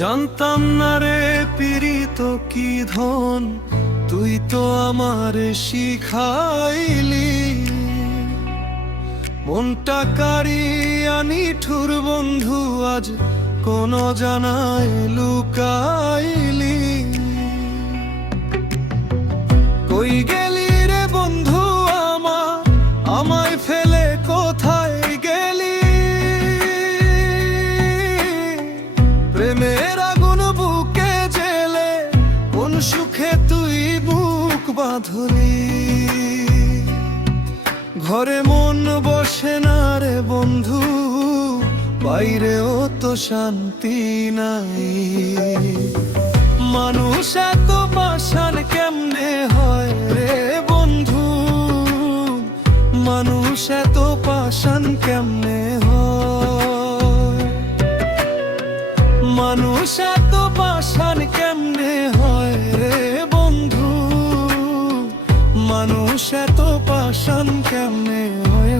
জানতাম না রে পীড়িত কি ধন, তুই তো আমারে শিখাইলি। মনটা কারিয়া নিঠুর বন্ধু আজ কোন জানায় লুকাইলি। কই গেলি রে বন্ধু আমার, আমায় ফেলে কোথায় গেলি? প্রেমের আগুন বুকে জেলে কোন সুখে তুই বুক বাঁধলি। ঘরে মন বসে না রে বন্ধু, বাইরেও তো শান্তি নাই। মানুষ এত পাষাণ কেমনে হয় রে বন্ধু, মানুষ এত পাষাণ কেমনে হয়? মানুষ এত পাষাণ কেমনে হয় রে বন্ধু, মানুষ এত পাষাণ কেমনে হয়?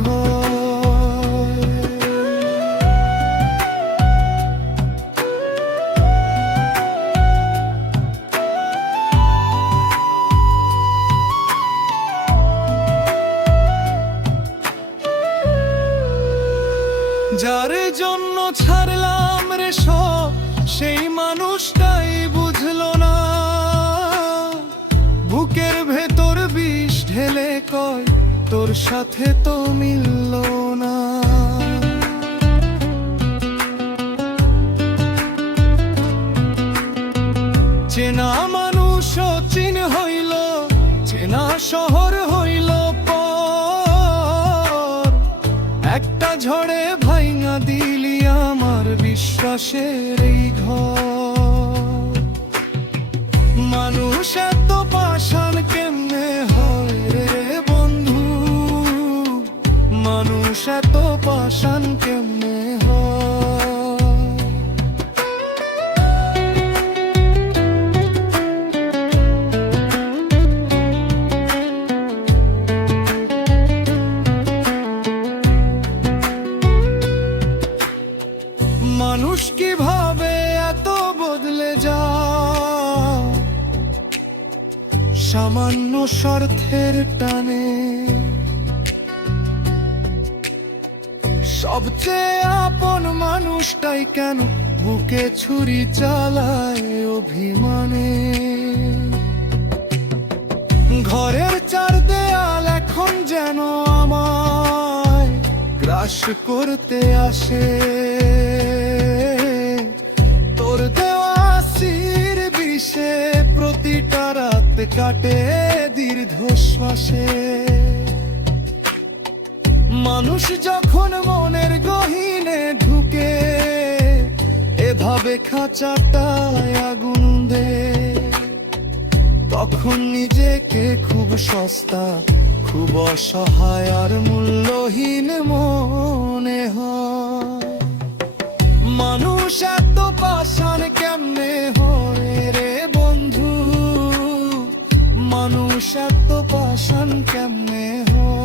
যার জন্য ছাড়লাম রে সব, সেই মানুষটাই বুঝলো না। বুকের ভেতর বিষ ঢেলে কয় তোর সাথে তো মিলল না। চেনা মানুষ চিন হইল, চেনা শহর হইল পর। একটা ঝড়ে ভাঙা দিলি আমার বিশ্বাসের এই ঘর। মানুষ এত পাষাণ কেমনে হয় রে বন্ধু, মানুষ এত পাষাণ কেমনে হয়? মানুষ কিভাবে এত বদলে যায় সামান্য স্বার্থের টানে? সবচেয়ে আপন মানুষটাই কেন বুকে ছুরি চালায় অভিমানে? ঘরের চার দেয়াল এখন যেন আমায় গ্রাস করতে আসে। তোর দেওয়া শির বিষে প্রতিটা রাত কাটে দীর্ঘশ্বাসে। মানুষ যখন মনের গহীনে ঢুকে এভাবে খাঁচাটায় আগুন দেয়, তখন নিজেকে খুব সস্তা, খুব অসহায় আর মূল্যহীন মনে হয়। মানুষ এত পাষাণ কেমনে হয় রে বন্ধু, মানুষ এত পাষাণ কেমনে হয়?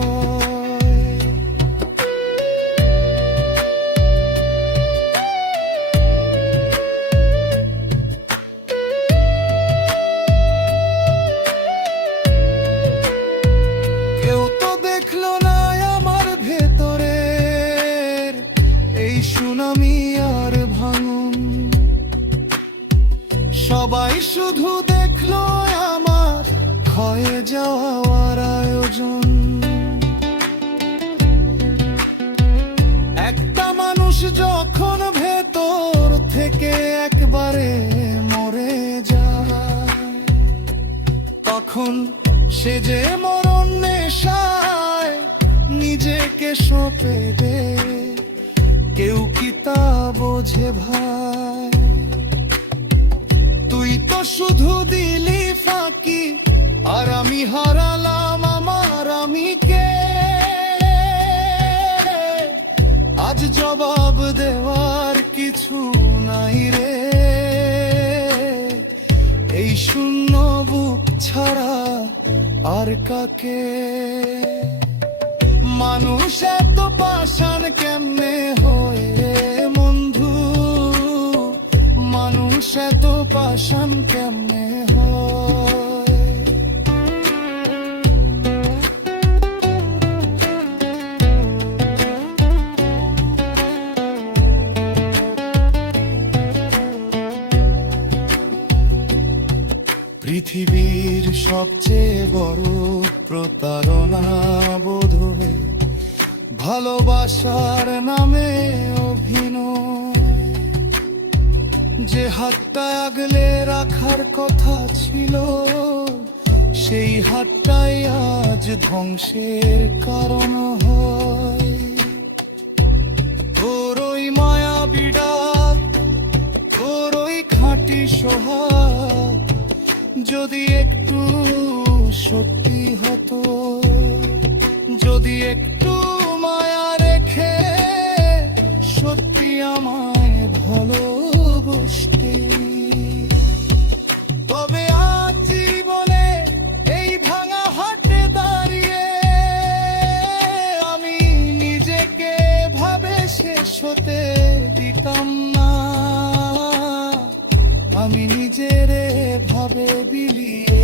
কেউ তো দেখলো না আমার ভেতরের এই সুনামি আর ভাঙন। সবাই শুধু দেখলো আমার ক্ষয়ে যাওয়ার আয়োজন। একটা মানুষ যখন ভেতর থেকে একবারে মরে যায়, তখন সে যে মরণ নেশায় নিজেকে সঁপে দে। কেউ কি তা বোঝে ভাই? তুই তো শুধু দিলি ফাঁকি, আর আমি হারালাম আমার আমিকে। আজ জবাব দেওয়ার কিছু নাই রে এই শূন্য বুক ছাড়া আর কাকে? মানুষ এত পাষাণ কেমনে হয় বন্ধু, মানুষ মানুষ এত পাষাণ কেমনে হয়? পৃথিবীর সবচেয়ে বড় প্রতারণা বোধহয় ভালোবাসার নামে অভিনয়। যে হাতটা আগলে রাখার কথা ছিল, সেই হাতটাই আজ ধ্বংসের কারণ হয়। তোর ওই মায়া বিড়াল, তোর ওই খাঁটি সোহাগ যদি একটু সত্যি হতো, যদি একটু মায়া রেখে সত্যি আমায় ভালোবাসতে, তবে আজ জীবনে এই ভাঙা হাটে দাঁড়িয়ে আমি নিজেকে ভাবে শেষ হতে দিতাম না। আমি নিজের ভাবে বিলিয়ে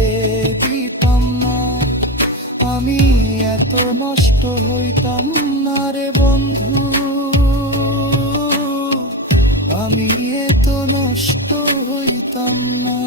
দিতাম না। আমি এত নষ্ট হইতাম না রে বন্ধু, আমি এত নষ্ট হইতাম না।